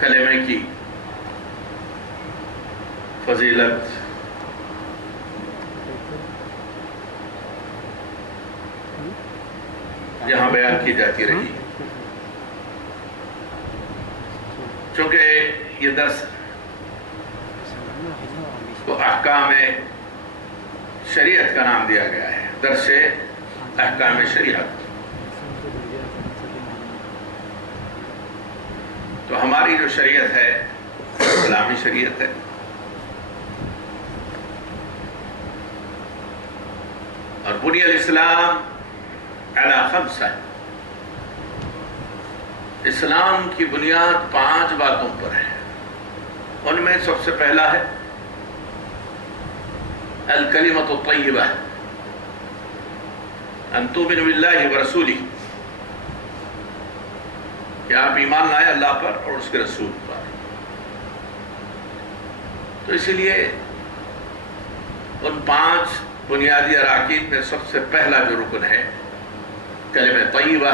کلمے کی فضیلت یہاں بیان کی جاتی رہی، چونکہ یہ درس کو احکام شریعت کا نام دیا گیا ہے، درس احکام شریعت۔ تو ہماری جو شریعت ہے اسلامی شریعت ہے، اور بنی الاسلام علی خمسہ، اسلام کی بنیاد 5 باتوں پر ہے۔ ان میں سب سے پہلا ہے الکلمۃ الطیبہ، ان تؤمن باللہ ورسولہ، کہ آپ ایمان لائیں اللہ پر اور اس کے رسول پر۔ تو اسی لیے ان 5 بنیادی اراکین میں سب سے پہلا جو رکن ہے کلمہ طیبہ،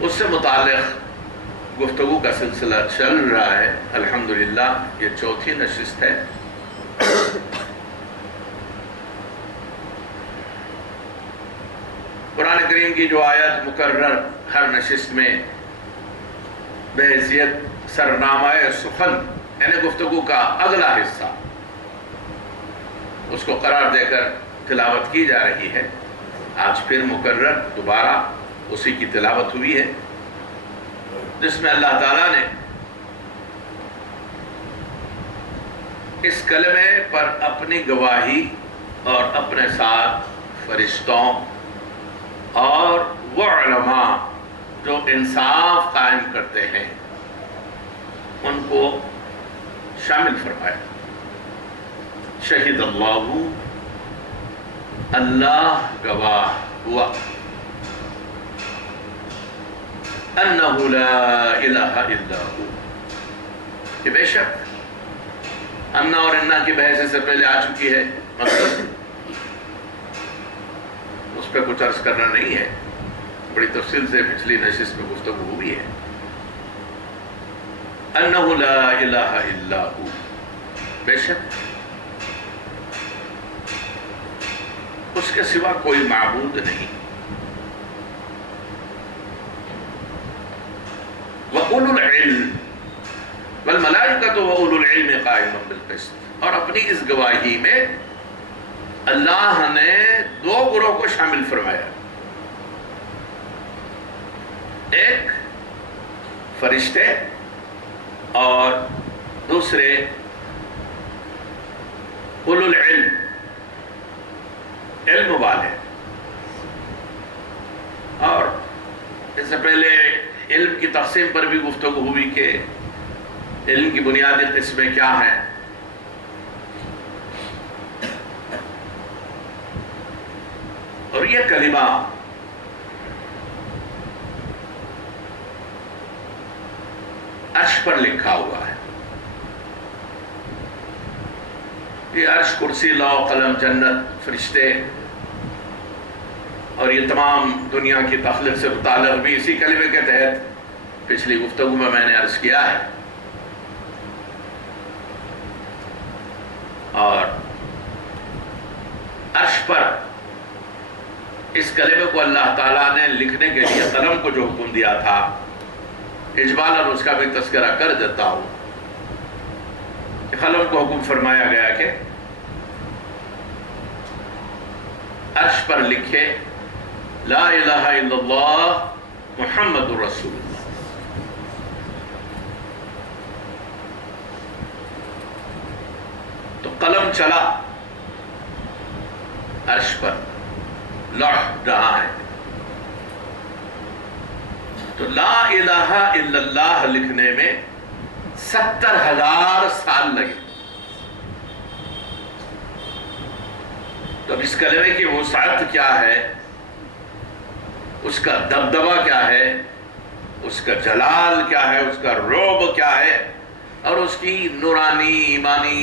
اس سے متعلق گفتگو کا سلسلہ چل رہا ہے۔ الحمدللہ یہ 4تھی نشست ہے۔ قرآن کریم کی جو آیت مکرر ہر نشست میں بحیثیت سرنامہ سخن، یعنی گفتگو کا اگلا حصہ، اس کو قرار دے کر تلاوت کی جا رہی ہے، آج پھر مکرر دوبارہ اسی کی تلاوت ہوئی ہے، جس میں اللہ تعالیٰ نے اس کلمے پر اپنی گواہی اور اپنے ساتھ فرشتوں اور وہ علماء جو انصاف قائم کرتے ہیں ان کو شامل فرمایا۔ شہید اللہ، اللہ گواہ ہوا، انہ لا الہ الا ہو، کہ بے شک انا اور انا کی بحث سے پہلے آ چکی ہے، مطلب اس پہ کچھ عرض کرنا نہیں ہے، بڑی تفصیل سے پچھلی نشست میں گفتگو ہوئی ہے۔ انہ لا الہ الا ہو، بے شک اس کے سوا کوئی معبود نہیں۔ وَأُولُو الْعِلْمِ وَالْمَلَائِكَةُ وَأُولُو الْعِلْمِ قَائِمًا بِالْقِسْطِ، اور اپنی اس گواہی میں اللہ نے 2 گروہ کو شامل فرمایا، ایک فرشتے اور دوسرے اولو العلم، علم والے۔ اور اس سے پہلے علم کی تقسیم پر بھی گفتگو ہوئی کہ علم کی بنیادی قسمیں کیا ہیں۔ اور یہ کلمہ عرش پر لکھا ہوا ہے، یہ عرش، کرسی، لوح قلم، جنت، فرشتے اور یہ تمام دنیا کی تخلیق سے متعلق بھی اسی کلمے کے تحت پچھلی گفتگو میں نے عرض کیا ہے۔ اور عرش پر اس کلمے کو اللہ تعالیٰ نے لکھنے کے لیے قلم کو جو حکم دیا تھا، اجمالاً اس کا بھی تذکرہ کر دیتا ہوں کہ قلم کو حکم فرمایا گیا کہ عرش پر لکھے لا الہ الا اللہ محمد رسول اللہ۔ تو قلم چلا عرش پر، لوح جہاں ہے، تو لا الہ الا اللہ لکھنے میں 70,000 سال لگے۔ تو اب اس کلمے کی وسعت کیا ہے، اس کا دبدبہ کیا ہے، اس کا جلال کیا ہے، اس کا رعب کیا ہے، اور اس کی نورانی ایمانی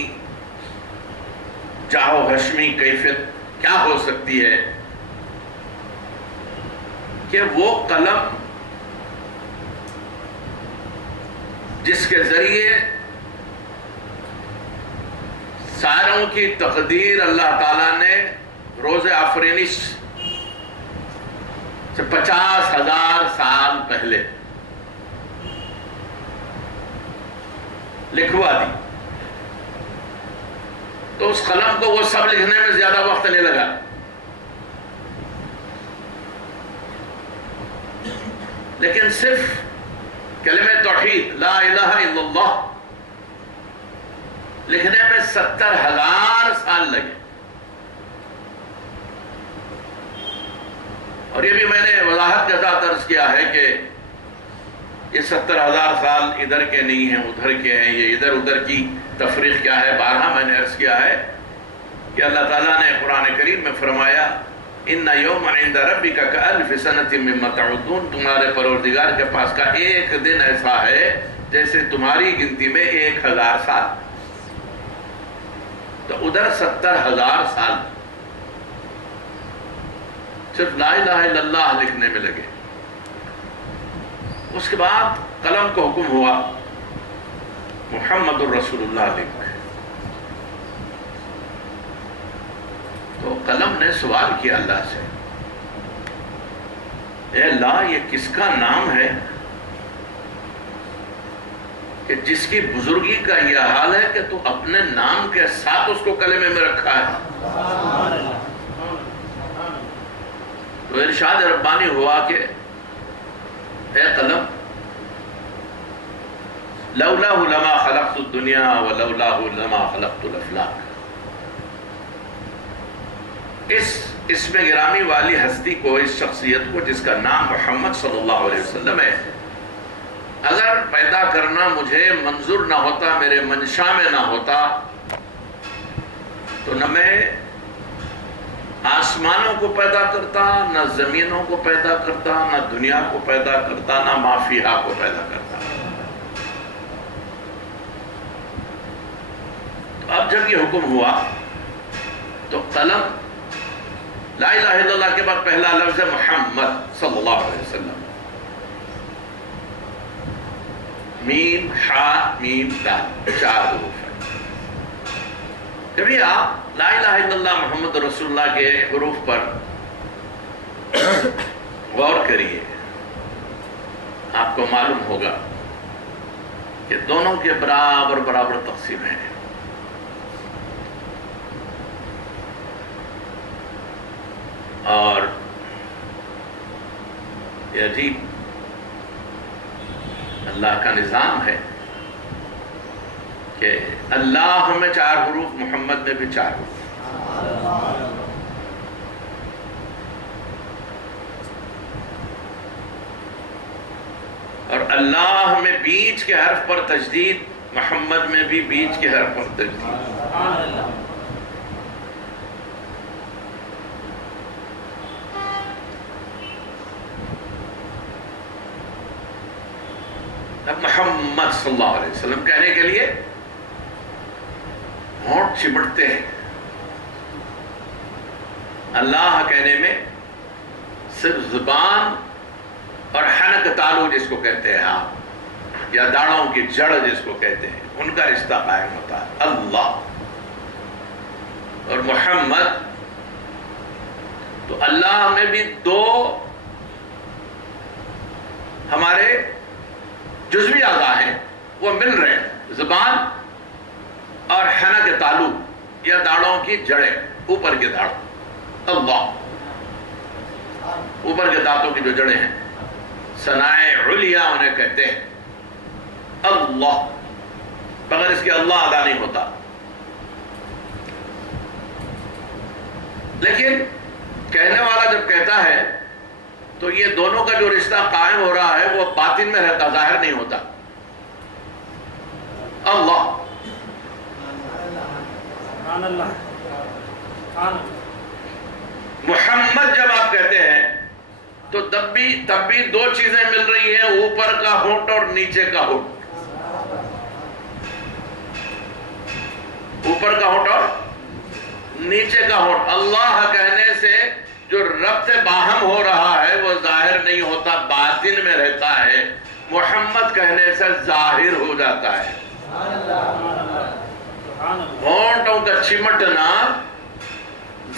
جاہ و حشمی کیفیت کیا ہو سکتی ہے، کہ وہ قلم جس کے ذریعے ساروں کی تقدیر اللہ تعالیٰ نے روز آفرینش سے 50,000 سال پہلے لکھوا دی. تو اس قلم کو وہ سب لکھنے میں زیادہ وقت نہیں لگا. لیکن صرف کلمہ توحید لا الہ الا اللہ لکھنے میں 70,000 سال لگے. اور یہ بھی میں نے وضاحت کے ساتھ عرض کیا ہے کہ یہ 70,000 سال ادھر کے نہیں ہیں ادھر کے ہیں. یہ ادھر ادھر کی تفریق کیا ہے؟ بارہا میں نے عرض کیا ہے کہ اللہ تعالیٰ نے قرآن کریم میں فرمایا ان یوم عند ربک کألف سنۃ مما تعدون، تمہارے پروردگار کے پاس کا ایک دن ایسا ہے جیسے تمہاری گنتی میں 1,000 سال. تو ادھر 70,000 سال صرف لا الہ الا اللہ لکھنے میں لگے. اس کے بعد قلم کو حکم ہوا محمد الرسول اللہ لکھ. تو قلم نے سوال کیا اللہ سے، اے اللہ یہ کس کا نام ہے کہ جس کی بزرگی کا یہ حال ہے کہ تو اپنے نام کے ساتھ اس کو کلمے میں رکھا ہے. تو ارشاد ربانی ہوا کہ اے قلم لولاہ لما خلقت الدنیا ولولاہ لما خلقت الافلاک. اس اسم گرامی والی ہستی کو، اس شخصیت کو جس کا نام محمد صلی اللہ علیہ وسلم ہے، اگر پیدا کرنا مجھے منظور نہ ہوتا، میرے منشا میں نہ ہوتا، تو نہ میں آسمانوں کو پیدا کرتا، نہ زمینوں کو پیدا کرتا، نہ دنیا کو پیدا کرتا، نہ ما فیہا کو پیدا کرتا. تو اب جب یہ حکم ہوا تو قلم لا الہ الا اللہ کے بعد پہلا لفظ ہے محمد صلی اللہ علیہ وسلم. میم حا میم دال 4 حروف ہیں. کبھی آپ لا الہ الا اللہ محمد رسول اللہ کے حروف پر غور کریے، آپ کو معلوم ہوگا کہ دونوں کے برابر برابر تقسیم ہیں. اور یہ عجیب اللہ کا نظام ہے کہ اللہ میں 4 حروف، محمد میں بھی 4 حروف. اور اللہ میں بیچ کے حرف پر تجدید، محمد میں بھی بیچ کے حرف پر تجدید. اب محمد صلی اللہ علیہ وسلم کہنے کے لیے ہونٹ چمٹتے ہیں. اللہ کہنے میں صرف زبان اور حنک تالو جس کو کہتے ہیں آپ، یا داڑھوں کی جڑ جس کو کہتے ہیں، ان کا رشتہ قائم ہوتا ہے اللہ. اور محمد تو اللہ میں بھی 2 ہمارے جزوی اعضاء ہیں، وہ مل رہے ہیں، زبان اور حنک تالو یا داڑھوں کی جڑیں، اوپر کے داڑھوں. اللہ اوپر کے دانتوں کی جو جڑیں ہیں، ثنائے علیہ انہیں کہتے ہیں. اللہ بغیر اس کے اللہ ادا نہیں ہوتا. لیکن کہنے والا جب کہتا ہے تو یہ دونوں کا جو رشتہ قائم ہو رہا ہے وہ باطن میں رہتا، ظاہر نہیں ہوتا. اللہ محمد جب آپ کہتے ہیں تو تب بھی 2 چیزیں مل رہی ہیں، اوپر کا ہونٹ اور نیچے کا ہونٹ. اوپر کا ہونٹ اور نیچے کا ہونٹ. اللہ کہنے سے جو ربط باہم ہو رہا ہے وہ ظاہر نہیں ہوتا، باطن میں رہتا ہے. محمد کہنے سے ظاہر ہو جاتا ہے. ہونٹوں کا چمٹنا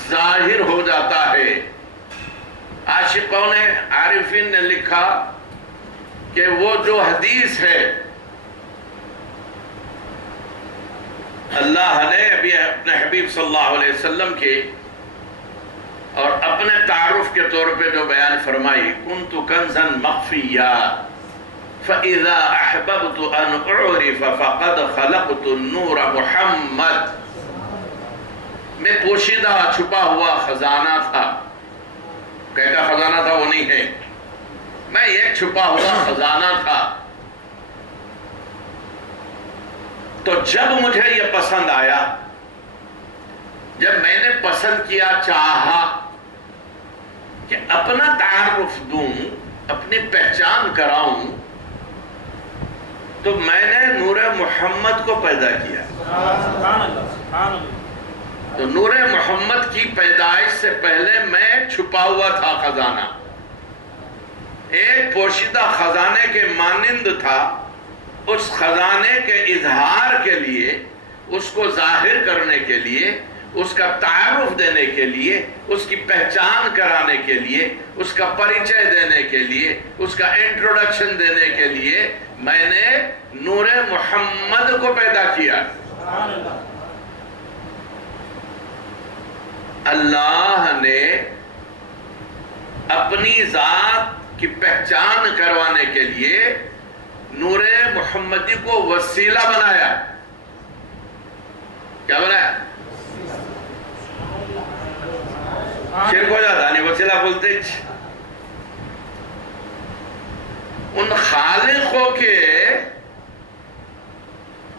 ظاہر ہو جاتا ہے. عاشقوں نے عارفین نے لکھا کہ وہ جو حدیث ہے اللہ نے ابھی اپنے حبیب صلی اللہ علیہ وسلم کے اور اپنے تعارف کے طور پہ جو بیان فرمائی کنت کنزا مخفیا فاذا احببت ان اعرف فقد خلقت النور محمد. میں پوشیدہ چھپا ہوا خزانہ تھا. کہتا خزانہ تھا وہ نہیں ہے, میں ایک چھپا ہوا خزانہ تھا. تو جب مجھے یہ پسند آیا, جب میں نے پسند کیا, چاہا کہ اپنا تعارف دوں, اپنی پہچان کراؤں, تو میں نے نور محمد کو پیدا کیا. تو نور محمد کی پیدائش سے پہلے میں چھپا ہوا تھا خزانہ, ایک پوشیدہ خزانے کے مانند تھا. اس خزانے کے اظہار کے لیے, اس کو ظاہر کرنے کے لیے, اس کا تعارف دینے کے لیے, اس کی پہچان کرانے کے لیے, اس کا پریچے دینے کے لیے, اس کا انٹروڈکشن دینے کے لیے میں نے نور محمد کو پیدا کیا. اللہ نے اپنی ذات کی پہچان کروانے کے لیے نور محمدی کو وسیلہ بنایا. کیا بنایا؟ شرک ہو جاتا نہیں وسیلہ بولتے. ان خالقوں کے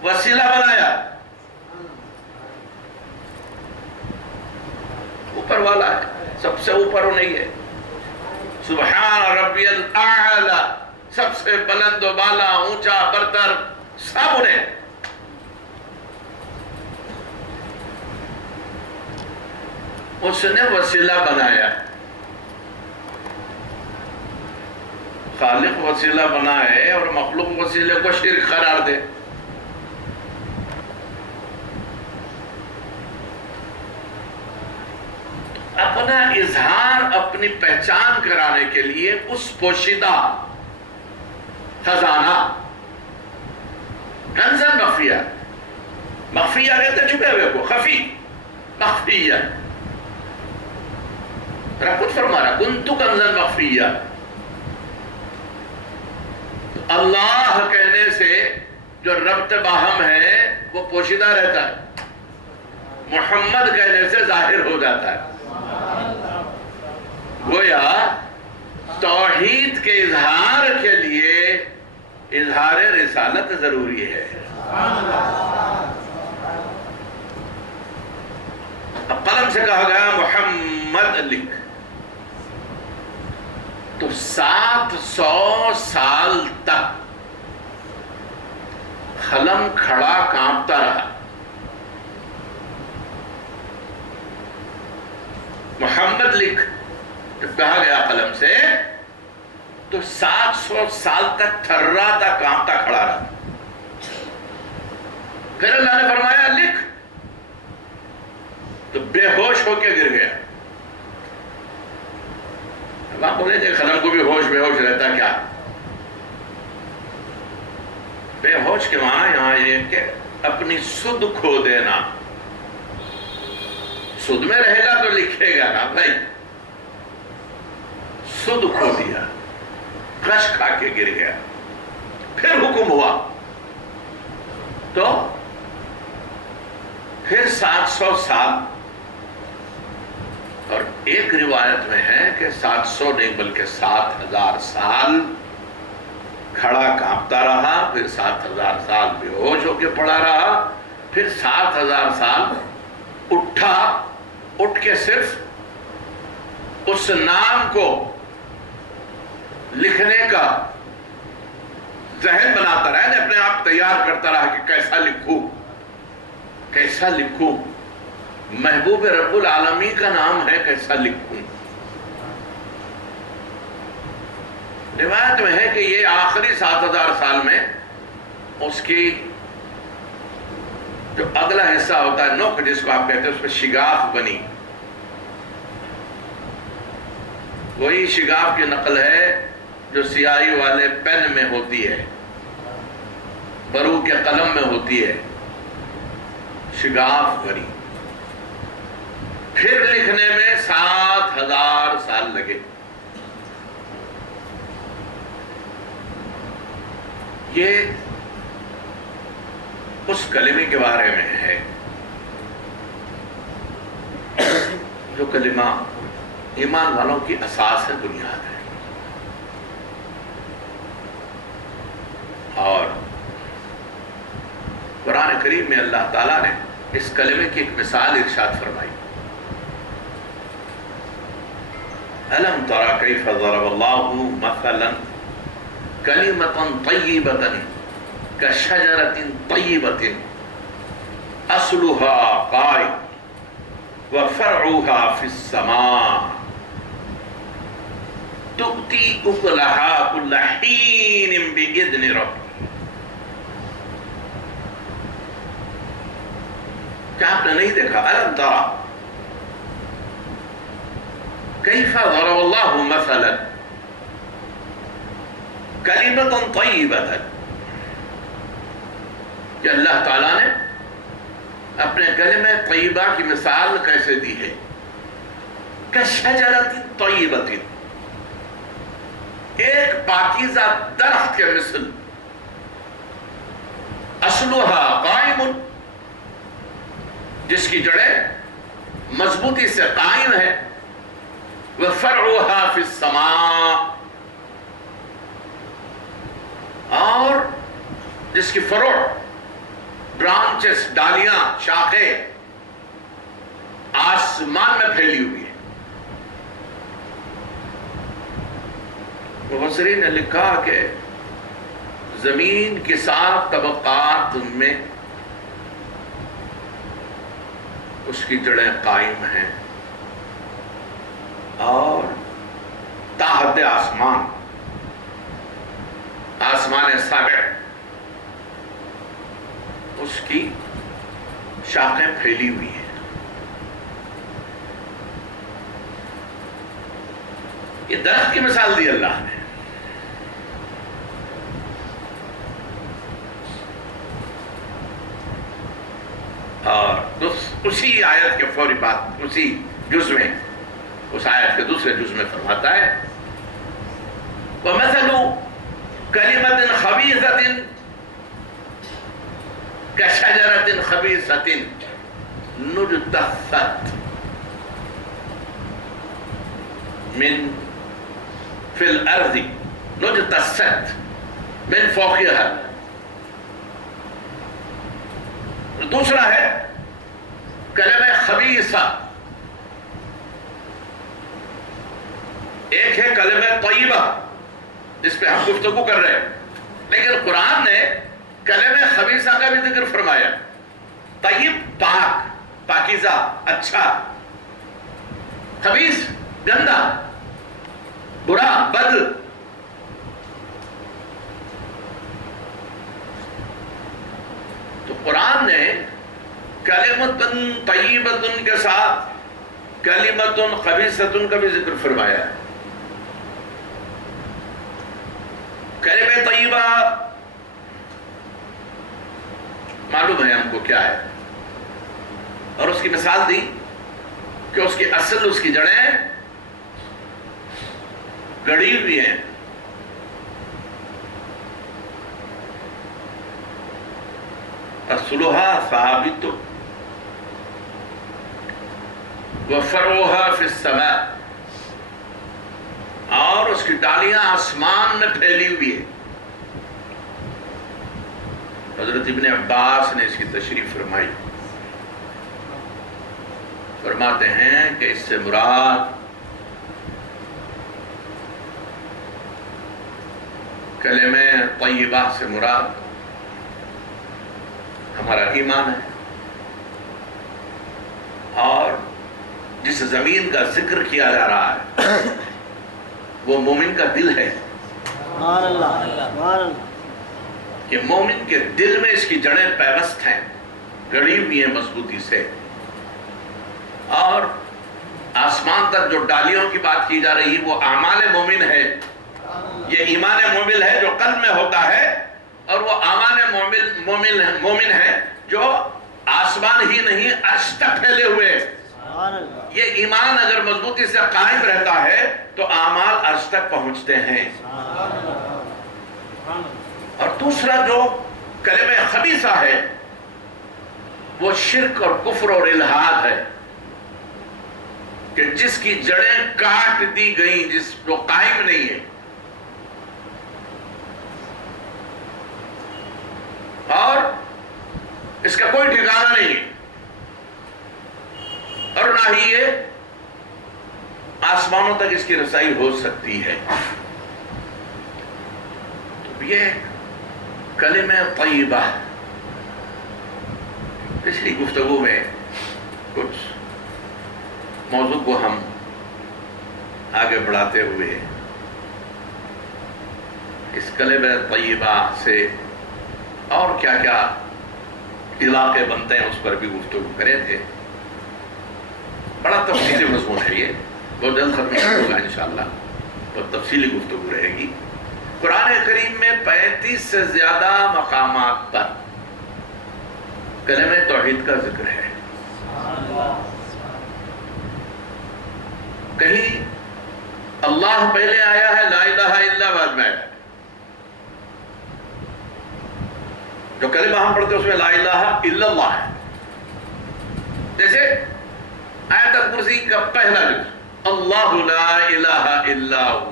وسیلہ بنایا. اوپر والا ہے, سب سے اوپر وہ نہیں ہے. سبحان ربی الاعلی, سب سے بلند و بالا, اونچا برتر, سب انہیں. اس نے وسیلہ بنایا. خالق وسیلہ بنائے اور مخلوق وسیلے کو شرک قرار دے. اپنا اظہار, اپنی پہچان کرانے کے لیے اس پوشیدہ خزانہ کنزا مخفیہ, مخفیہ کہتے چھپے ہوئے کو, خفی, مخفیہ. رب خود فرما رہا کنتو کنزا مخفیہ. اللہ کہنے سے جو ربط باہم ہے وہ پوشیدہ رہتا ہے, محمد کہنے سے ظاہر ہو جاتا ہے. گویا توحید کے اظہار کے لیے اظہار رسالت ضروری ہے. اب قلم سے کہا گیا محمد لکھ, تو 700 سال تک قلم کھڑا کانپتا رہا. محمد لکھ جب کہا گیا قلم سے تو 700 سال تک تھراتا کانپتا کھڑا رہا. پھر اللہ نے فرمایا لکھ, تو بے ہوش ہو کے گر گیا. اب آپ بولیں کہ قلم کو بھی ہوش بے ہوش رہتا کیا؟ بے ہوش کے معنی یہاں یہ کہ اپنی سد کھو دینا. سد میں رہے گا تو لکھے گا نا بھائی, سد کھو دیا, غش کھا کے گر گیا. پھر حکم ہوا تو پھر 700 سال, اور ایک روایت میں ہے کہ 700 نہیں بلکہ 7000 سال کھڑا کانپتا رہا, پھر 7000 سال بے ہوش ہو کے پڑا رہا, پھر 7000 سال اٹھا, اٹھ کے صرف اس نام کو لکھنے کا ذہن بناتا رہا, اپنے آپ تیار کرتا رہا کہ کیسا لکھوں, کیسا لکھوں, محبوب رب العالمین کا نام ہے, کیسا لکھوں. روایت میں ہے کہ یہ آخری 7000 سال میں اس کی جو اگلا حصہ ہوتا ہے نوک جس کو آپ کہتے ہیں اس میں شگاف بنی. وہی شگاف کی نقل ہے جو سیاہی والے پین میں ہوتی ہے، برو کے قلم میں ہوتی ہے. شگاف بنی. پھر لکھنے میں 7000 سال لگے. یہ اس کلمے کے بارے میں ہے جو کلمہ ایمان والوں کی اساس ہے، بنیاد ہے. اور قرآن کریم میں اللہ تعالیٰ نے اس کلمے کی ایک مثال ارشاد فرمائی. أَلَمْ تَرَ كَيْفَ ضَرَبَ اللَّهُ مَثَلًا كَلِمَةً طَيِّبَةً كَشَجَرَةٍ طَيِّبَةٍ أَصْلُهَا قَائِمٌ وَفَرْعُهَا فِي السَّمَاءِ تُؤْتِي أُكُلَهَا كُلَّ حِينٍ بِإِذْنِ رَبِّهَا. کیا آپ نے نہیں دیکھا؟ أَلَمْ تَرَ كيف ضرب الله مثلا كلمة طيبة، کہ اللہ تعالیٰ نے اپنے کلمہ طیبہ کی مثال کیسے دی ہے. كشجرة طيبة، ایک پاکیزہ درخت کے مثل. اصلها قائم، جس کی جڑیں مضبوطی سے قائم ہے. وَفَرْعُهَا فِي السَّمَاءِ، اور جس کی فروع، برانچز، ڈالیاں، شاخیں آسمان میں پھیلی ہوئی ہے. مفسرین نے لکھا کہ زمین کے 7 طبقات میں اس کی جڑیں قائم ہیں، اور تحت آسمان، آسمان سابع، اس کی شاخیں پھیلی ہوئی ہیں. یہ درخت کی مثال دی اللہ نے. اور اسی آیت کے فوری بعد اسی جز میں، اس آیت کے دوسرے جز میں فرماتا ہے وَمَثَلُ كَلِمَةٍ خَبِيثَةٍ كَشَجَرَةٍ خَبِيثَةٍ نُجْتَثَّتْ من فِي الْأَرْضِ نُجْتَثَّتْ من فوقها. دوسرا ہے کلمہ خبیثہ. ایک ہے کلمہ طیبہ جس پہ ہم گفتگو کر رہے ہیں، لیکن قرآن نے کلمہ خبیثہ کا بھی ذکر فرمایا. طیب پاک، پاکیزہ، اچھا. خبیث گندا، برا، بد. تو قرآن نے کلمۃ طیبۃ کے ساتھ کلمۃ خبیثۃ کا بھی ذکر فرمایا ہے. کلمہ طیبہ معلوم ہے ہم کو کیا ہے، اور اس کی مثال دی کہ اس کی اصل، اس کی جڑیں گڑی ہوئی ہیں. اصلها ثابت وفرعها فی السماء، اور اس کی ڈالیاں آسمان میں پھیلی ہوئی ہے. حضرت ابن عباس نے اس کی تشریح فرمائی. فرماتے ہیں کہ اس سے مراد کلمہ طیبہ سے مراد ہمارا ایمان ہے، اور جس زمین کا ذکر کیا جا رہا ہے وہ مومن کا دل ہے. سبحان اللہ سبحان اللہ. کہ مومن کے دل میں اس کی جڑیں پیوست ہیں، گڑی ہوئی ہیں مضبوطی سے. اور آسمان تک جو ڈالیوں کی بات کی جا رہی ہے وہ اعمال مومن ہے. یہ ایمان مومن ہے جو قلب میں ہوتا ہے، اور وہ اعمال مومن ہے جو آسمان ہی نہیں عرش تک پھیلے ہوئے. یہ ایمان اگر مضبوطی سے قائم رہتا ہے تو اعمال عرش تک پہنچتے ہیں. اور دوسرا جو کلمہ خبیثہ ہے وہ شرک اور کفر اور الحاد ہے، کہ جس کی جڑیں کاٹ دی گئیں، جس جو قائم نہیں ہے. اور اس کا کوئی ٹھکانہ نہیں، اور نہ ہی یہ آسمانوں تک اس کی رسائی ہو سکتی ہے. تو یہ کلمہ طیبہ پچھلی گفتگو میں کچھ موضوع کو ہم آگے بڑھاتے ہوئے اس کلمہ طیبہ سے اور کیا کیا علاقے بنتے ہیں اس پر بھی گفتگو کرے تھے. بڑا تفصیلی مضمون ہے یہ، بہت جلد ختم ہوگا انشاءاللہ، بہت تفصیلی گفتگو رہے گی. قرآن کریم میں 35 سے زیادہ مقامات پر کلمہ توحید کا ذکر ہے. کہیں اللہ پہلے آیا ہے، لا الہ الا بعد میں آیا ہے. جو کلمہ ہم پڑھتے ہیں اس میں لا الہ الا اللہ ہے. جیسے آیت الکرسی کا پہلا جز اللہ لا الہ الا ہو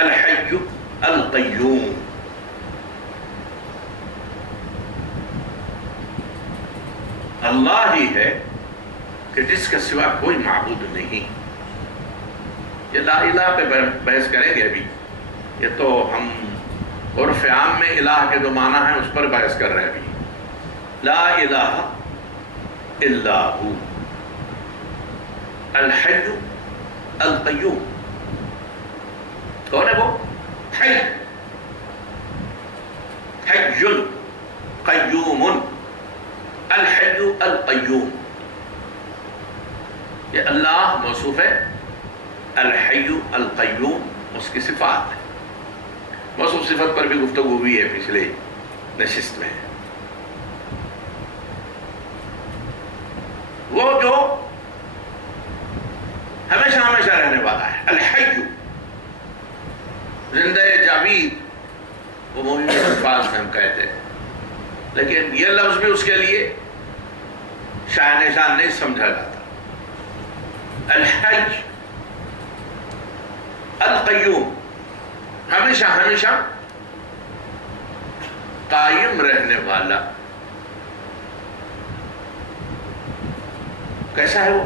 الحی القیوم. اللہ ہی ہے کہ جس کے سوا کوئی معبود نہیں. یہ لا الہ پہ بحث کریں گے ابھی. یہ تو ہم عرف عام میں الہ کے جو معنی ہیں اس پر بحث کر رہے ہیں ابھی. لا الہ الا ہو الحی القیوم. کون ہے وہ؟ حی، حی قیوم، الحی القیوم. یہ اللہ موصوف ہے الحی القیوم، اس کی صفات ہے. موصوف صفت پر بھی گفتگو ہوئی ہے پچھلے نشست میں. وہ جو ہمیشہ ہمیشہ رہنے والا ہے، الحی زندہ جاوید، وہ مومن الفاظ میں ہم کہتے ہیں، لیکن یہ لفظ بھی اس کے لیے شاہ نشان نہیں سمجھا جاتا. الحی القیوم، ہمیشہ ہمیشہ قائم رہنے والا. کیسا ہے وہ؟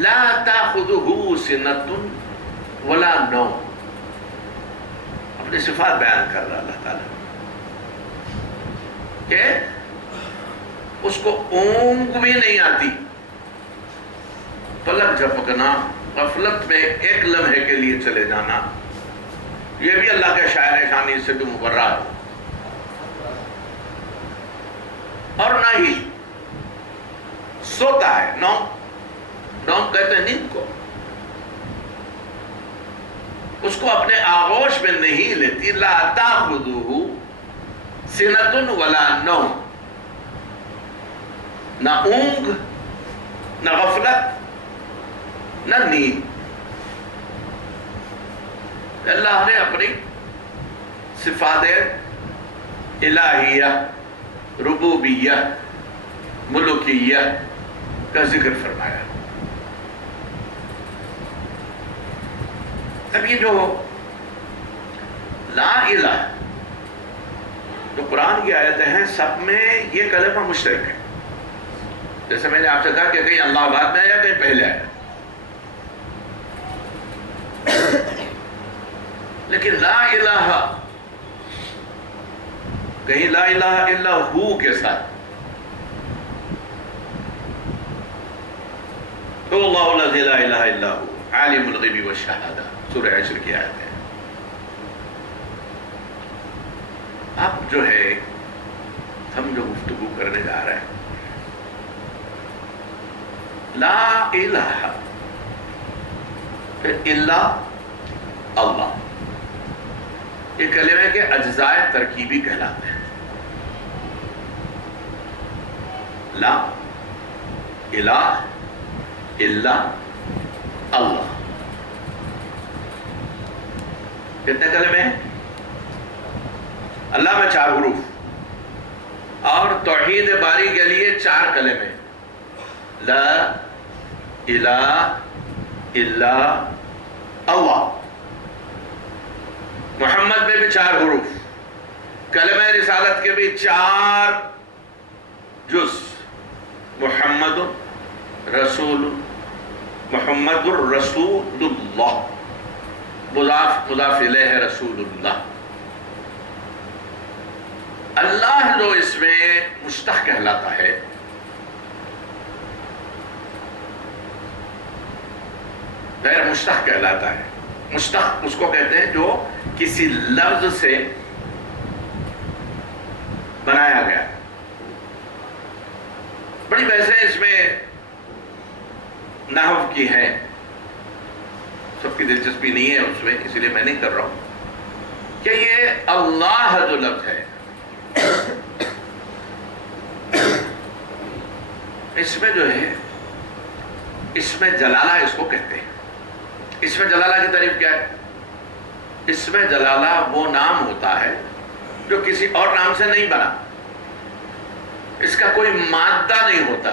لا تاخذہ سنۃ ولا نوم. اپنی صفات بیان کر رہا اللہ تعالیٰ کہ اس کو اونگ بھی نہیں آتی. پلک جھپکنا، غفلت میں ایک لمحے کے لیے چلے جانا، یہ بھی اللہ کے شاعر شانی سے بھی مبرہ ہے. اور نہ ہی سوتا ہے. نوم کہتے ہیں نیند کو. اس کو اپنے آغوش میں نہیں لیتی. لا تاخذہ سنۃ ولا نوم، نہ اونگ، نہ غفلت، نہ نیند. اللہ نے اپنی صفات الہیہ، ربوبیہ، ملوکیہ کا ذکر فرمایا. اب یہ جو لا الہ، جو قرآن کی آیتیں ہیں، سب میں یہ کلمہ مشترک ہے. جیسے میں نے آپ سے کہا کہ کہیں اللہ بعد میں آیا، کہیں پہلے آیا. لیکن لا الہ کہیں لا الہ الا ہو کے ساتھ، تو اللہ الذی لا الہ الا ہو عالم الغیب والشہادہ. سورہ حشر کی آیت ہے. اب جو ہے ہم جو گفتگو کرنے جا رہے ہیں، لا الہ پھر الا اللہ، یہ کلمے کے اجزاء ترکیبی کہلاتے ہیں. لا الہ الا اللہ، کتنے کلمے ہیں؟ اللہ میں 4 حروف، اور توحید باری کے لیے 4 کلمے، لا الہ الا اللہ. محمد میں بھی 4 حروف، کلمہ رسالت کے بھی 4 جز، محمد رسول، محمد الرسول اللہ، مضاف مضاف الیہ رسول اللہ. اللہ جو اس میں مشتق کہلاتا ہے، غیر مشتق کہلاتا ہے. مشتق اس کو کہتے ہیں جو کسی لفظ سے بنایا گیا. بڑی بحثیں اس میں نحو کی ہیں، سب کی دلچسپی نہیں ہے اس میں، اسی لیے میں نہیں کر رہا ہوں کہ یہ اللہ جو لفظ ہے اس میں جو ہے، اس میں جلالہ اس کو کہتے ہیں. اس میں جلالہ کی تعریف کیا ہے؟ اس میں جلالہ وہ نام ہوتا ہے جو کسی اور نام سے نہیں بنا، اس کا کوئی مادہ نہیں ہوتا،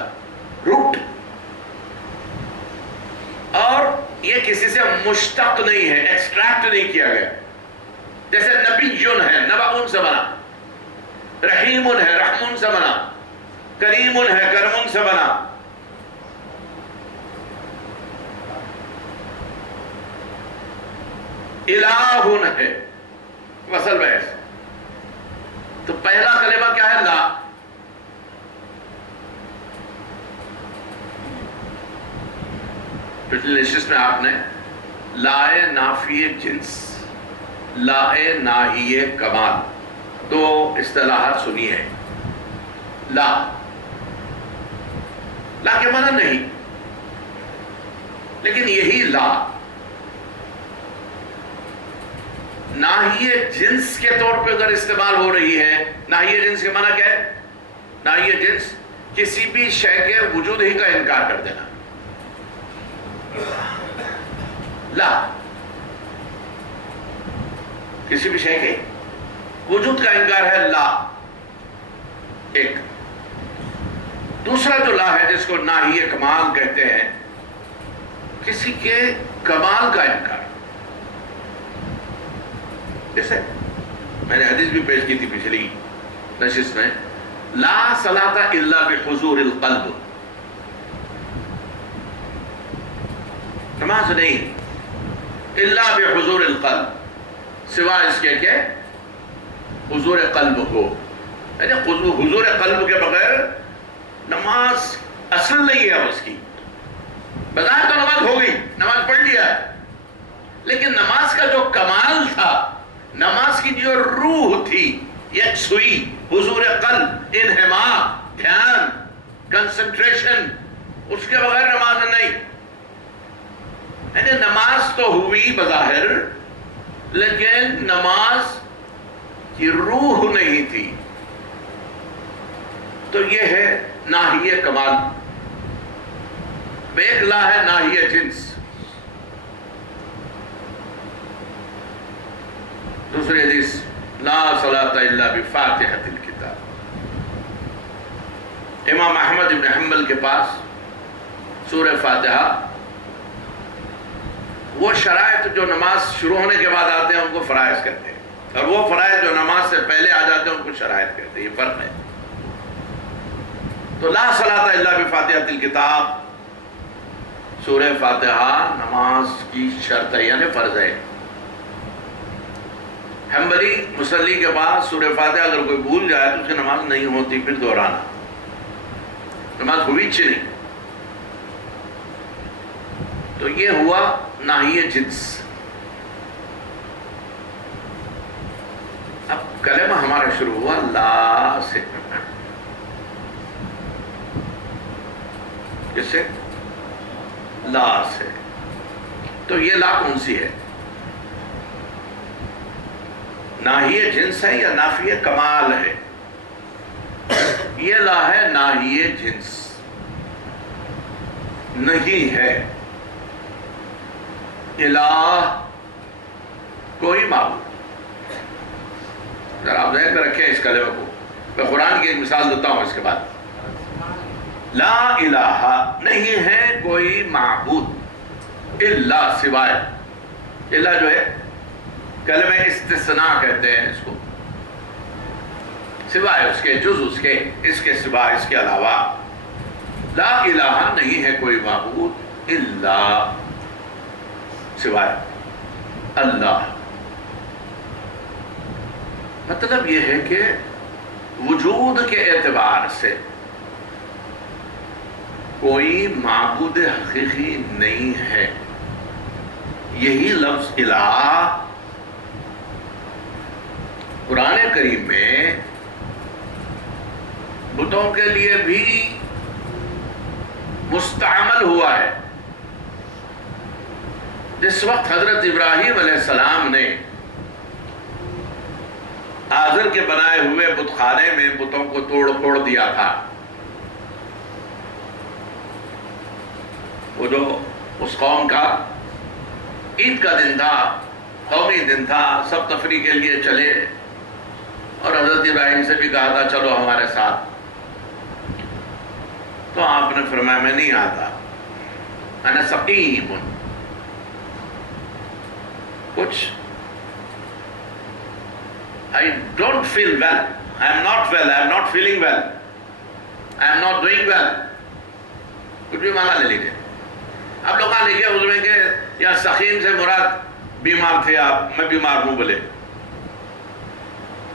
روٹ، اور یہ کسی سے مشتق نہیں ہے، ایکسٹریکٹ نہیں کیا گیا. جیسے نبیون ہے، نبعون سے بنا، رحیمن ہے، رحمن سے بنا، کریمن ہے، کرمن سے بنا. الہن ہے، وصل بحث. تو پہلا کلمہ کیا ہے؟ لا. پچھلی نشست میں آپ نے لائے نافی جنس، لائے ناہی کمال، 2 اصطلاحات سنی ہے. لا، لا کے معنی نہیں، لیکن یہی لا ناہیے جنس کے طور پہ اگر استعمال ہو رہی ہے. ناہیے جنس کے معنی کیا ہے؟ ناہیے جنس کسی بھی شے کے وجود ہی کا انکار کر دینا. لا، کسی بھی شے کے وجود کا انکار ہے لا. ایک دوسرا جو لا ہے جس کو ناہیے کمال کہتے ہیں، کسی کے کمال کا انکار. جیسے میں نے حدیث بھی پیش کی تھی پچھلی نشست میں، لا صلاۃ الا بحضور القلب، نماز نہیں الا بحضور القلب، سوائے اس کے کہ حضور قلب ہو. یعنی حضور قلب کے بغیر نماز اصل نہیں ہے اس کی. بظاہر تو نماز ہو گئی، نماز پڑھ لیا، لیکن نماز کا جو کمال تھا، نماز کی جو روح تھی، یکسوئی، حضور قلب، انہماء، دھیان، کنسنٹریشن، اس کے بغیر نماز نہیں. یعنی نماز تو ہوئی بظاہر، لیکن نماز کی روح نہیں تھی. تو یہ ہے ناہیے کمال. ایک لا ہے ناہیے جنس. دوسری حدیث، لا صلاۃ الا بفاتحۃ الکتاب. امام احمد بن حنبل کے پاس سورہ فاتحہ، وہ شرائط جو نماز شروع ہونے کے بعد آتے ہیں ان کو فرائض کہتے ہیں، اور وہ فرائض جو نماز سے پہلے آ جاتے ہیں ان کو شرائط کہتے ہیں. یہ فرق ہے. تو لا صلاۃ الا بفاتحۃ الکتاب، سورہ فاتحہ نماز کی شرط ہے، یعنی فرض ہے. حنبلی مصلی کے بعد سورہ فاتحہ اگر کوئی بھول جائے تو اس کی نماز نہیں ہوتی، پھر دہرانا، نماز ہوئی چھ نہیں. تو یہ ہوا ناہیے جنس. کلمہ ہمارا شروع ہوا لا سے. کس سے؟ لا سے. تو یہ لا کون سی ہے؟ ناہیہ جنس ہے یا نافیہ کمال ہے؟ یہ لا ہے ناہیہ جنس، نہیں ہے الہ کوئی معبود. ذرا آپ ذہن میں رکھیں اس کلمہ کو. میں قرآن کی ایک مثال دیتا ہوں اس کے بعد. لا الہ نہیں ہے کوئی معبود الا سوائے. الا جو ہے کلمہ استثناء کہتے ہیں اس کو، سوائے اس کے، جز اس کے، اس کے سوا، اس کے علاوہ. لا الہ نہیں ہے کوئی معبود الا سوائے اللہ. مطلب یہ ہے کہ وجود کے اعتبار سے کوئی معبود حقیقی نہیں ہے. یہی لفظ الہ قرآن کریم میں بتوں کے لیے بھی مستعمل ہوا ہے. جس وقت حضرت ابراہیم علیہ السلام نے آزر کے بنائے ہوئے بت خانے میں بتوں کو توڑ پھوڑ دیا تھا، وہ جو اس قوم کا عید کا دن تھا، قومی دن تھا، سب تفریح کے لیے چلے اور حضرت ابراہیم سے بھی کہا تھا چلو ہمارے ساتھ. تو آپ نے فرمایا میں نہیں آتا، انا سقیم، کچھ I don't feel well, I am not well, I am not feeling well, I am not doing well. کچھ بھی مانا لے لیجیے. آپ لوگ کہاں لکھے اس میں کہ یا سقیم سے مراد بیمار تھے آپ، میں بیمار ہوں بولے.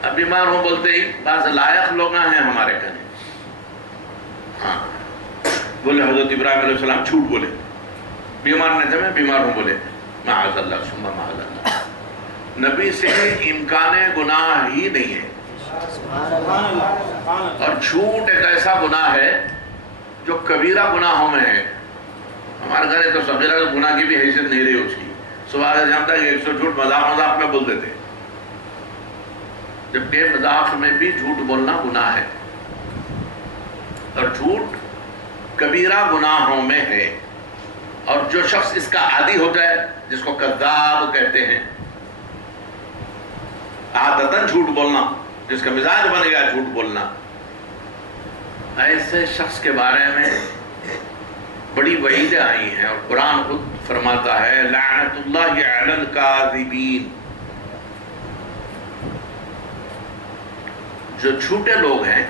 اب بیمار ہوں بولتے ہی بعض لائق لوگ ہیں ہمارے کہنے. ہاں بولے حضرت ابراہیم علیہ السلام جھوٹ بولے، بیمار نہیں تھے، میں بیمار ہوں بولے. معاذ اللہ ثم معاذ اللہ. نبی سے امکان گناہ ہی نہیں ہے. اور جھوٹ ایک ایسا گناہ ہے جو کبیرہ گناہوں میں ہے. ہمارے گھر تو صغیرہ گناہ کی بھی حیثیت نہیں رہی اس کی. صبح سے جانتا ہے کہ 100 جھوٹ مذاق میں بول دیتے، جبکہ مذاق میں بھی جھوٹ بولنا گناہ ہے. اور جھوٹ کبیرہ گناہوں میں ہے. اور جو شخص اس کا عادی ہو جائے، جس کو کذاب کہتے ہیں، عادتاً جھوٹ بولنا، جس کا مزاج بن گیا جھوٹ بولنا، ایسے شخص کے بارے میں بڑی وعیدیں آئی ہیں. اور قرآن خود فرماتا ہے لعنت اللہ علی الکاذبین. جو جھوٹے لوگ ہیں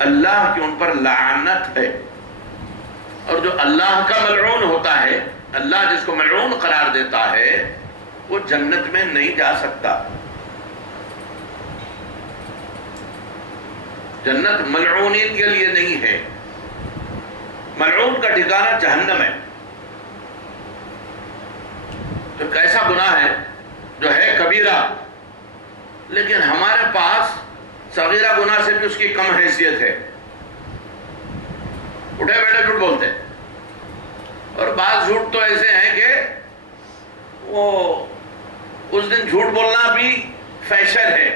اللہ کی ان پر لعنت ہے. اور جو اللہ کا ملعون ہوتا ہے، اللہ جس کو ملعون قرار دیتا ہے، وہ جنت میں نہیں جا سکتا. جنت ملعونین کے لیے نہیں ہے. ملعون کا ٹھکانہ جہنم ہے. تو کیسا گناہ ہے جو ہے کبیرہ، لیکن ہمارے پاس صغیرہ گناہ سے بھی اس کی کم حیثیت ہے. اٹھے بیٹھے جھوٹ بولتے. اور بعض جھوٹ تو ایسے ہیں کہ وہ اس دن جھوٹ بولنا بھی فیشن ہے.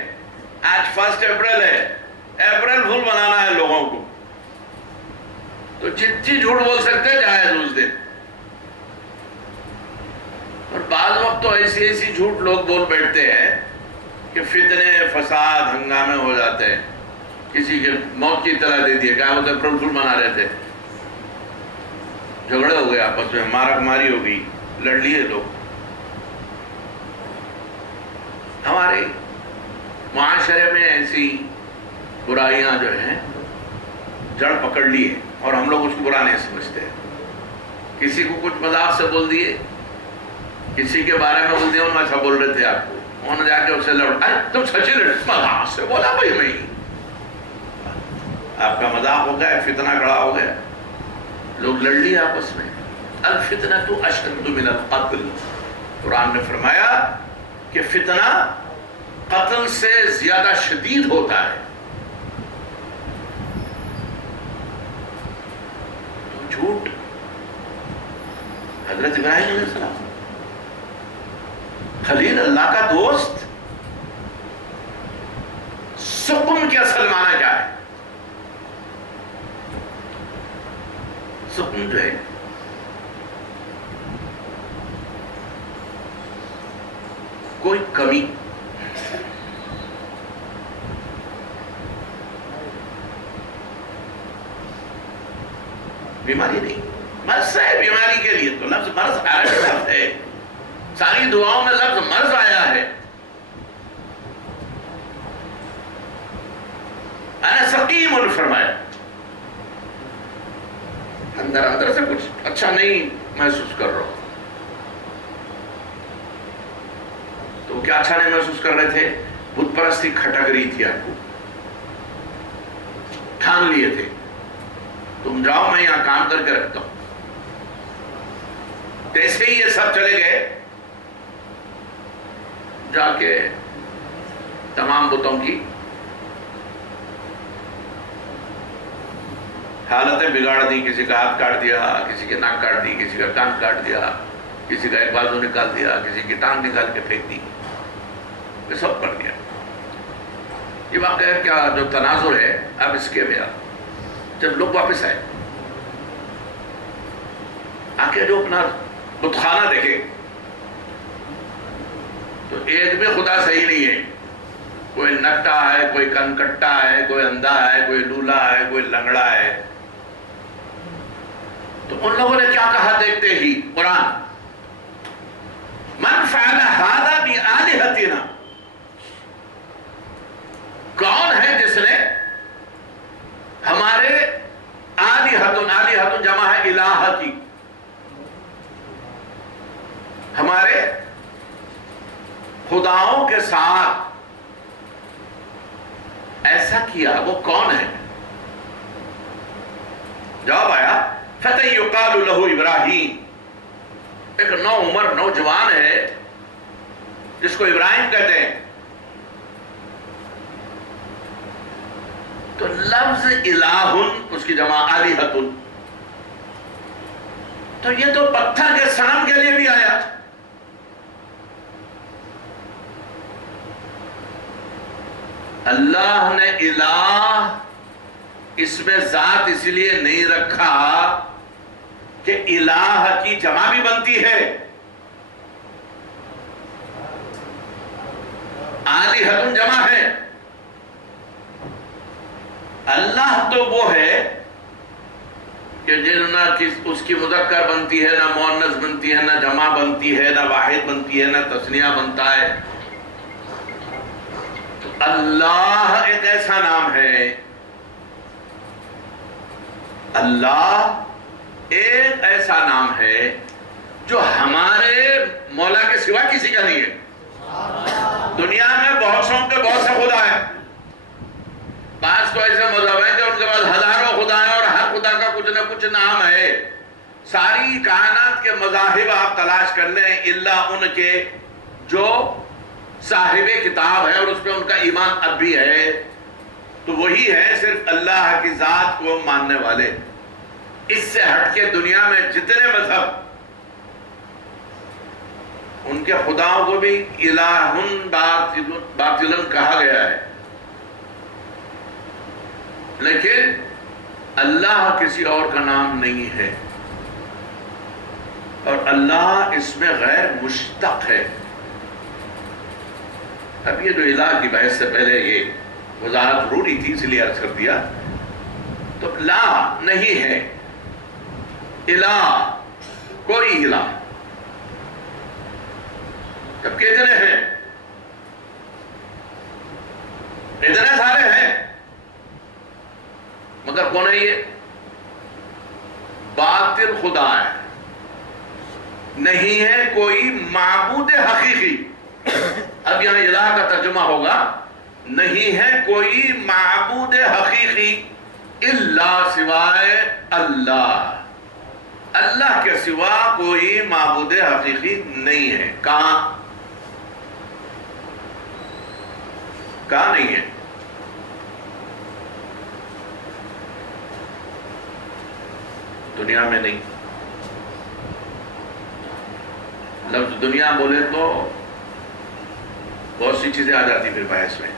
آج 1 اپریل ہے، اپریل فول بنانا ہے لوگوں کو، تو جتنی جھوٹ بول سکتے ہیں جائز اس دن. اور بعض وقت تو ایسی جھوٹ لوگ بول بیٹھتے ہیں کہ فتنے، فساد، ہنگامے ہو جاتے ہیں. کسی کے موت کی اطلاع دے دی، کیا ہوتا ہے اپریل فول منا رہے تھے، جھگڑے ہو گئے آپس میں، مارک ماری ہو گئی، لڑ لیے لوگ. ہمارے معاشرے میں ایسی برائیاں جو ہیں جڑ پکڑ لی ہے اور ہم لوگ اس کو برا نہیں سمجھتے. کسی کو کچھ مذاق سے بول دیے، کسی کے بارے میں بول دیا انہوں ایسا بول رہے تھے آپ کو، انہوں نے جا کے اسے لڑ، تم سچی لڑ، مذاق سے بولا بھائی میں ہی. آپ کا مذاق ہو گیا، فتنہ کھڑا ہو گیا، لوگ لڑ لیے آپس میں. الفتنة اشد من القتل. قرآن نے فرمایا کہ فتنہ قتل سے زیادہ شدید ہوتا ہے. تو جھوٹ حضرت ابراہیم علیہ السلام خلیل اللہ کا دوست، سکون کے اصل معنی کیا ہے؟ سکون جو ہے کوئی کمی، بیماری نہیں، مرض ہے. بیماری کے لیے تو لفظ مرض عربی لفظ ہے، ساری دعاؤں میں لفظ مرض آیا ہے. انا سقیم فرمایا، اندر سے کچھ اچھا نہیں محسوس کر رہا ہوں. تو کیا اچھا نہیں محسوس کر رہے تھے؟ بت پرستی کھٹک رہی تھی آپ کو، ٹھان لیے تھے تم جاؤ میں یہاں کام کر کے رکھتا ہوں. جیسے ہی یہ سب چلے گئے، جا کے تمام بتوں کی حالتیں بگاڑ دی. کسی کا ہاتھ کاٹ دیا، کسی کے ناک کاٹ دی، کسی کا کان کاٹ دیا، کسی کا ایک بازو نکال دیا، کسی کی ٹانگ نکال کے پھینک دی. یہ سب کر دیا. یہ واقعہ کیا جو تناظر ہے اب اس کے میں جب لوگ واپس آئے، آ کے جو اپنا بتخانہ دیکھے تو ایک بھی خدا صحیح نہیں ہے. کوئی نکٹا ہے، کوئی کنکٹا ہے، کوئی اندھا ہے، کوئی لولا ہے، کوئی لنگڑا ہے. تو ان لوگوں نے کیا کہا دیکھتے ہی قرآن، من فعل هذا بآلهتنا، کون ہے جس نے ہمارے آلہتن جمع ہے الہ کی، ہمارے خداؤں کے ساتھ ایسا کیا، وہ کون ہے؟ جواب آیا فتى يقال له ابراہیم، ایک نو عمر نوجوان ہے جس کو ابراہیم کہتے ہیں. تو لفظ الہ اس کی جمع آلہۃ، تو یہ تو پتھر کے صنم کے لیے بھی آیا. اللہ نے الہ اس میں ذات اس لیے نہیں رکھا کہ الہ کی جمع بھی بنتی ہے. آلہۃ جمع ہے. اللہ تو وہ ہے کہ نہ اس کی مذکر بنتی ہے، نہ مؤنث بنتی ہے، نہ جمع بنتی ہے، نہ واحد بنتی ہے، نہ تثنیہ بنتا ہے. تو اللہ ایک ایسا نام ہے، اللہ ایک ایسا نام ہے جو ہمارے مولا کے سوا کسی کا نہیں ہے. دنیا میں بہت سو کے بہت سے خدا ہیں. بعض تو ایسے مذہب ہیں کہ ان کے پاس ہزاروں خدا ہیں اور ہر خدا کا کچھ نہ کچھ نام ہے. ساری کائنات کے مذاہب آپ تلاش کر لیں الا ان کے جو صاحب کتاب ہے اور اس پہ ان کا ایمان اب بھی ہے، تو وہی ہے صرف اللہ کی ذات کو ماننے والے. اس سے ہٹ کے دنیا میں جتنے مذہب، ان کے خداؤں کو بھی الہن باطلن کہا گیا ہے، لیکن اللہ کسی اور کا نام نہیں ہے. اور اللہ اس میں غیر مشتق ہے. اب یہ جو الہ کی بحث سے پہلے یہ وضاحت ضروری تھی اس لیے عرض کر دیا. تو لا نہیں ہے، الہ کوئی الہ. اب کتنے ہیں؟ اتنے سارے ہیں، مگر کون ہے یہ؟ باطل خدا ہے. نہیں ہے کوئی معبود حقیقی. اب یہاں الہ کا ترجمہ ہوگا نہیں ہے کوئی معبود حقیقی الا سوائے اللہ. اللہ کے سوا کوئی معبود حقیقی نہیں ہے. کہاں؟ کہا نہیں ہے. دنیا میں نہیں. لفظ دنیا بولے تو بہت سی چیزیں آ جاتی پھر بحث میں.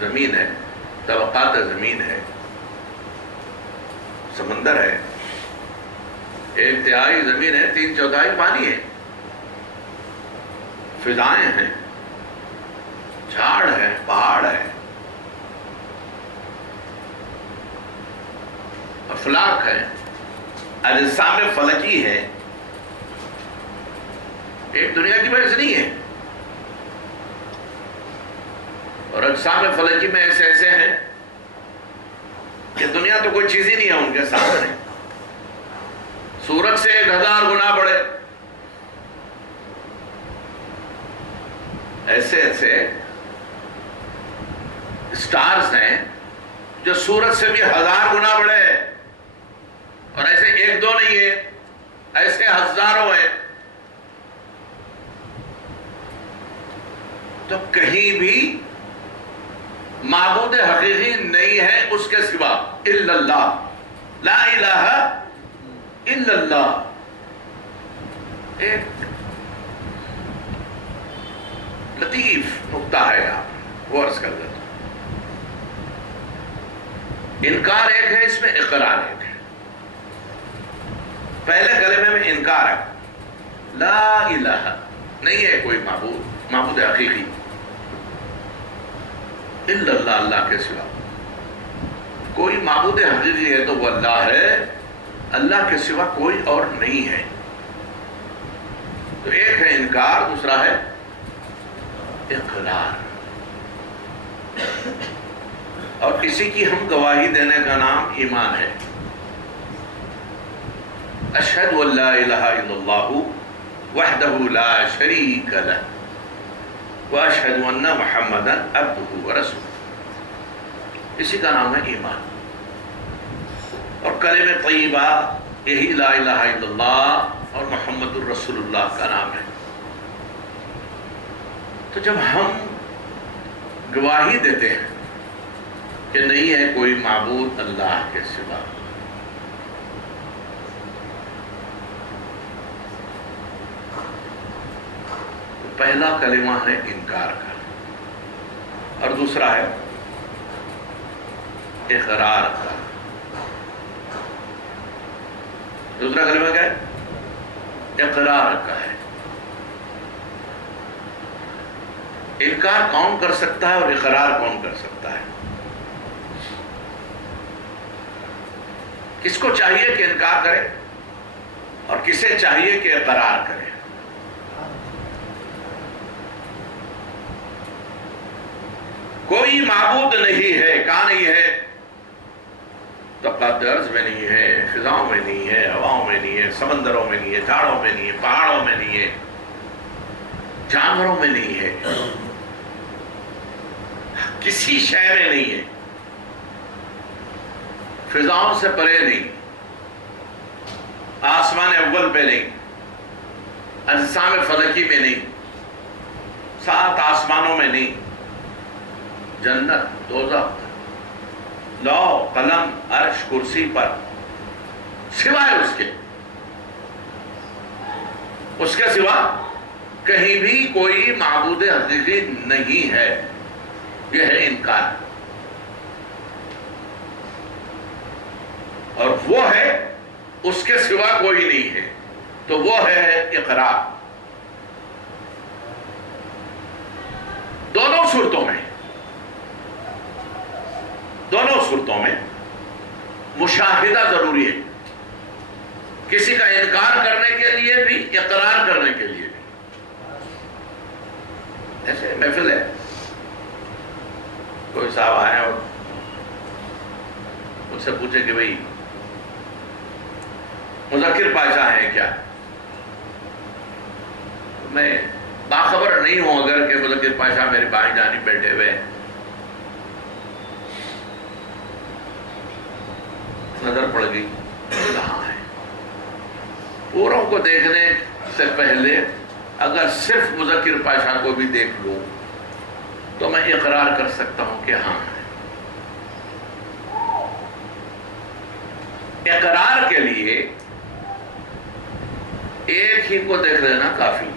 زمین ہے، طبقات زمین ہے، سمندر ہے، 1/3 زمین ہے، 3/4 پانی ہے، فضائیں ہیں، جھاڑ ہے، پہاڑ ہے، افلاک ہے، اجسام فلکی ہے. ایک دنیا کی بحث نہیں ہے. اور اجسام فلکی میں ایسے ہیں کہ دنیا تو کوئی چیز ہی نہیں ہے ان کے سامنے. سورج سے 1000 گنا بڑے. ایسے اسٹارز ہیں جو سورج سے بھی 1000 گنا بڑے ہیں. اور ایسے 1-2 نہیں ہے، ایسے ہزاروں ہیں. تو کہیں بھی معبود حقیقی نہیں ہے اس کے سوا الا اللہ. لا الہ الا اللہ. ایک لطیف نقطہ ہے یہاں، وہ عرض کر دیتا ہوں. انکار ایک ہے، اس میں اقرار ایک ہے. پہلے کلمے میں انکار ہے، لا الہ، نہیں ہے کوئی معبود حقیقی الا اللہ، اللہ کے سوا. کوئی معبود حقیقی ہے تو وہ اللہ ہے، اللہ کے سوا کوئی اور نہیں ہے. تو ایک ہے انکار، دوسرا ہے اقرار. اور کسی کی ہم گواہی دینے کا نام ایمان ہے. اشہد ان لا الہ الا اللہ وحدہ لا شریک لہ واشہد ان محمدا عبدہ ورسولہ. اسی کا نام ہے ایمان. اور کلمہ طیبہ یہی لا الہ الا اللہ اور محمد الرسول اللہ کا نام ہے. تو جب ہم گواہی دیتے ہیں کہ نہیں ہے کوئی معبود اللہ کے سوا، تو پہلا کلمہ ہے انکار کا، اور دوسرا ہے اقرار کا. دوسرا کلمہ کیا ہے؟ اقرار کا ہے. انکار کون کر سکتا ہے اور اقرار کون کر سکتا ہے؟ کس کو چاہیے کہ انکار کرے اور کسے چاہیے کہ اقرار کرے؟ کوئی معبود نہیں ہے، کہاں نہیں ہے؟ طبقات ارض میں نہیں ہے، فضاؤں میں نہیں ہے، ہواؤں میں نہیں ہے، سمندروں میں نہیں ہے، جھاڑوں میں نہیں ہے، پہاڑوں میں نہیں ہے، جانوروں میں نہیں ہے، کسی شے میں نہیں ہے، فضاؤں سے پرے نہیں، آسمان اول پہ نہیں، اجسام فلکی میں نہیں، 7 آسمانوں میں نہیں، جنت، دوزخ، لوح، قلم، عرش، کرسی پر، سوائے اس کے سوا کہیں بھی کوئی معبود حقیقی نہیں ہے. یہ ہے انکار. اور وہ ہے اس کے سوا کوئی نہیں ہے، تو وہ ہے اقرار. دونوں صورتوں میں مشاہدہ ضروری ہے، کسی کا انکار کرنے کے لیے بھی، اقرار کرنے کے لیے بھی. ایسے محفل ہے، کوئی صاحب آئے اور مجھ سے پوچھے کہ بھئی مذکر پاشا ہیں کیا؟ میں باخبر نہیں ہوں اگر کہ مذکر پاشا میرے بائیں جانب بیٹھے ہوئے ہیں. نظر پڑ گئی کہاں ہے. پوروں کو دیکھنے سے پہلے اگر صرف مذکر پاشا کو بھی دیکھ لوں تو میں اقرار کر سکتا ہوں کہ ہاں ہے۔ اقرار کے لیے ایک ہی کو دیکھ لینا کافی،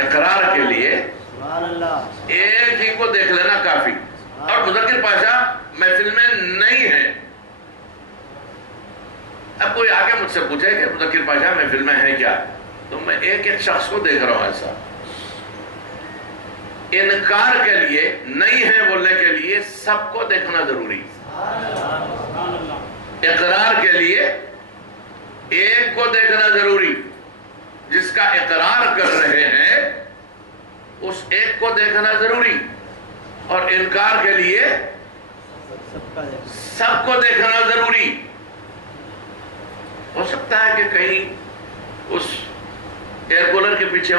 اقرار کے لیے سبحان اللہ، ایک ہی کو دیکھ لینا کافی۔ اور مذکر پاشا محفل میں نہیں ہے۔ اب کوئی آگے مجھ سے پوچھے کہ مذکر پاشا محفل میں ہے کیا، تو میں ایک ایک شخص کو دیکھ رہا ہوں ایسا۔ انکار کے لیے، نہیں ہے بولنے کے لیے سب کو دیکھنا ضروری، اقرار کے لیے ایک کو دیکھنا ضروری، جس کا اقرار کر رہے ہیں اس ایک کو دیکھنا ضروری، اور انکار کے لیے سب کو دیکھنا ضروری۔ ہو سکتا ہے کہ کہیں اس ایئر کولر کے پیچھے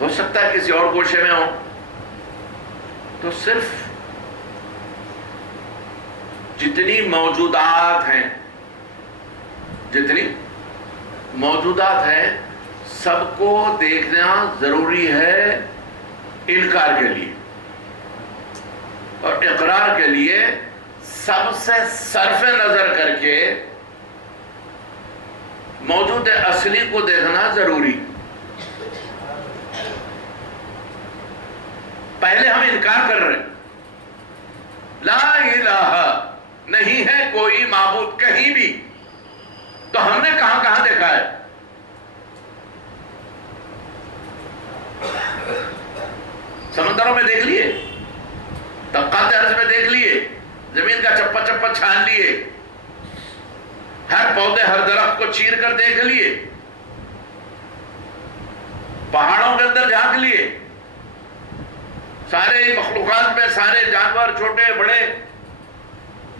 ہو سکتا ہے کسی اور گوشے میں ہو، تو صرف جتنی موجودات ہیں سب کو دیکھنا ضروری ہے انکار کے لیے، اور اقرار کے لیے سب سے صرف نظر کر کے موجود اصلی کو دیکھنا ضروری۔ پہلے ہم انکار کر رہے ہیں، لا الہ، نہیں ہے کوئی معبود کہیں بھی، تو ہم نے کہاں کہاں دیکھا ہے؟ سمندروں میں دیکھ لیے، طبقات ارض میں دیکھ لیے، زمین کا چپا چپا چھان لیے، ہر پودے ہر درخت کو چیر کر دیکھ لیے، پہاڑوں کے اندر جھانک لیے، سارے مخلوقات میں سارے جانور چھوٹے بڑے،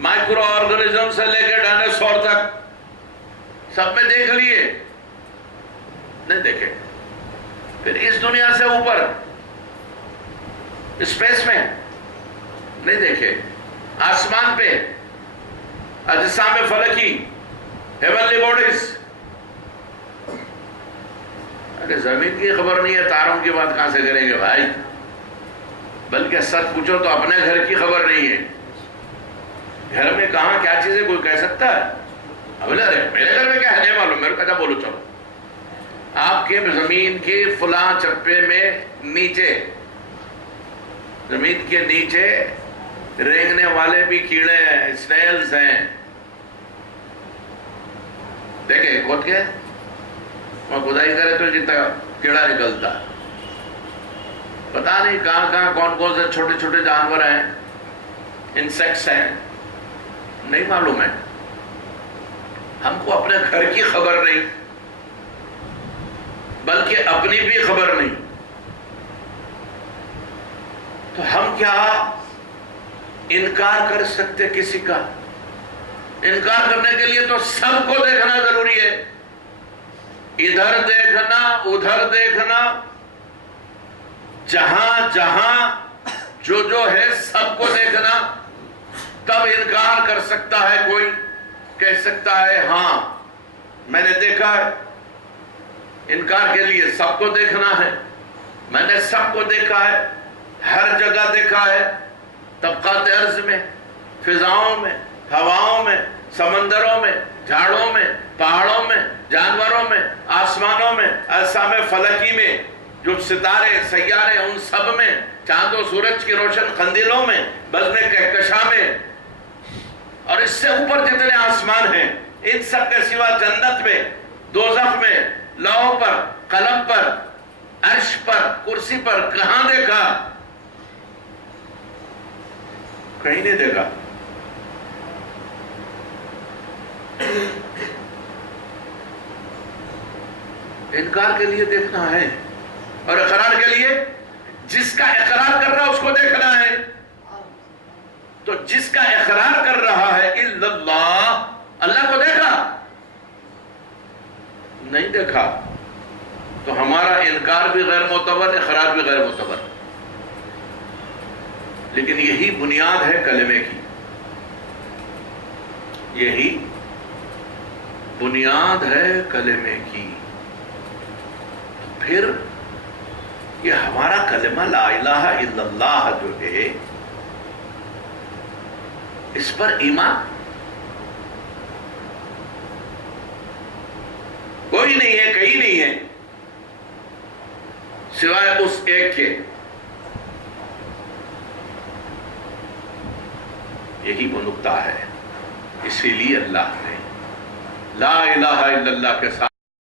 مائکرو آرگنزم سے لے کے ڈائناسور تک سب میں دیکھ لیے، نہیں دیکھے۔ پھر اس دنیا سے اوپر اسپیس میں نہیں دیکھے، آسمان پہ اجسام فلکی، ہیونلی باڈیز، ارے زمین کی خبر نہیں ہے، تاروں کی بات کہاں سے کریں گے بھائی؟ بلکہ سچ پوچھو تو اپنے گھر کی خبر نہیں ہے، گھر میں کہاں کیا چیزیں کوئی کہہ سکتا ہے؟ میرے گھر میں کیا ہے نہیں معلوم، میرے کو کہتا بولو چلو، آپ کے زمین کے فلاں چپے میں نیچے، زمین کے نیچے رینگنے والے بھی کیڑے ہیں، اسنیلز ہیں، دیکھیں کھود کے وہاں کھدائی کرے تو جتنا کیڑا نکلتا، پتا نہیں کہاں کہاں کون کون سے چھوٹے چھوٹے جانور ہیں، انسیکٹس ہیں، نہیں معلوم ہے۔ ہم کو اپنے گھر کی خبر نہیں، بلکہ اپنی بھی خبر نہیں، تو ہم کیا انکار کر سکتے کسی کا؟ انکار کرنے کے لیے تو سب کو دیکھنا ضروری ہے، ادھر دیکھنا ادھر دیکھنا، جہاں جہاں جو ہے سب کو دیکھنا، تب انکار کر سکتا ہے کوئی، کہہ سکتا ہے ہاں میں نے دیکھا ہے۔ انکار کے لیے سب کو دیکھنا ہے، میں نے سب کو دیکھا ہے، ہر جگہ دیکھا ہے، طبقات ارض میں، فضاؤں میں، ہواؤں میں، سمندروں میں، جھاڑوں میں، پہاڑوں میں، جانوروں میں، آسمانوں میں، اجسام فلکی میں، جو ستارے سیارے ان سب میں، چاند و سورج کی روشن قندیلوں میں، بزم کہکشاں میں، اور اس سے اوپر جتنے آسمان ہیں، ان سب کے سوا جنت میں، دوزخ میں، لوح پر، قلم پر، عرش پر، کرسی پر کہاں دیکھا؟ کہیں نہیں دیکھا۔ انکار کے لیے دیکھنا ہے، اور اقرار کے لیے جس کا اقرار کر رہا اس کو دیکھنا ہے۔ تو جس کا اقرار کر رہا ہے الا اللہ، اللہ کو دیکھا نہیں دیکھا، تو ہمارا انکار بھی غیر معتبر، اقرار بھی غیر معتبر۔ لیکن یہی بنیاد ہے کلمے کی، یہی بنیاد ہے کلمے کی۔ پھر کہ ہمارا کلمہ لا الہ الا اللہ جو ہے اس پر ایمان کوئی نہیں ہے، کہیں نہیں ہے سوائے اس ایک کے. یہی وہ نقطہ ہے. اسی لیے اللہ نے لا الہ الا اللہ کے ساتھ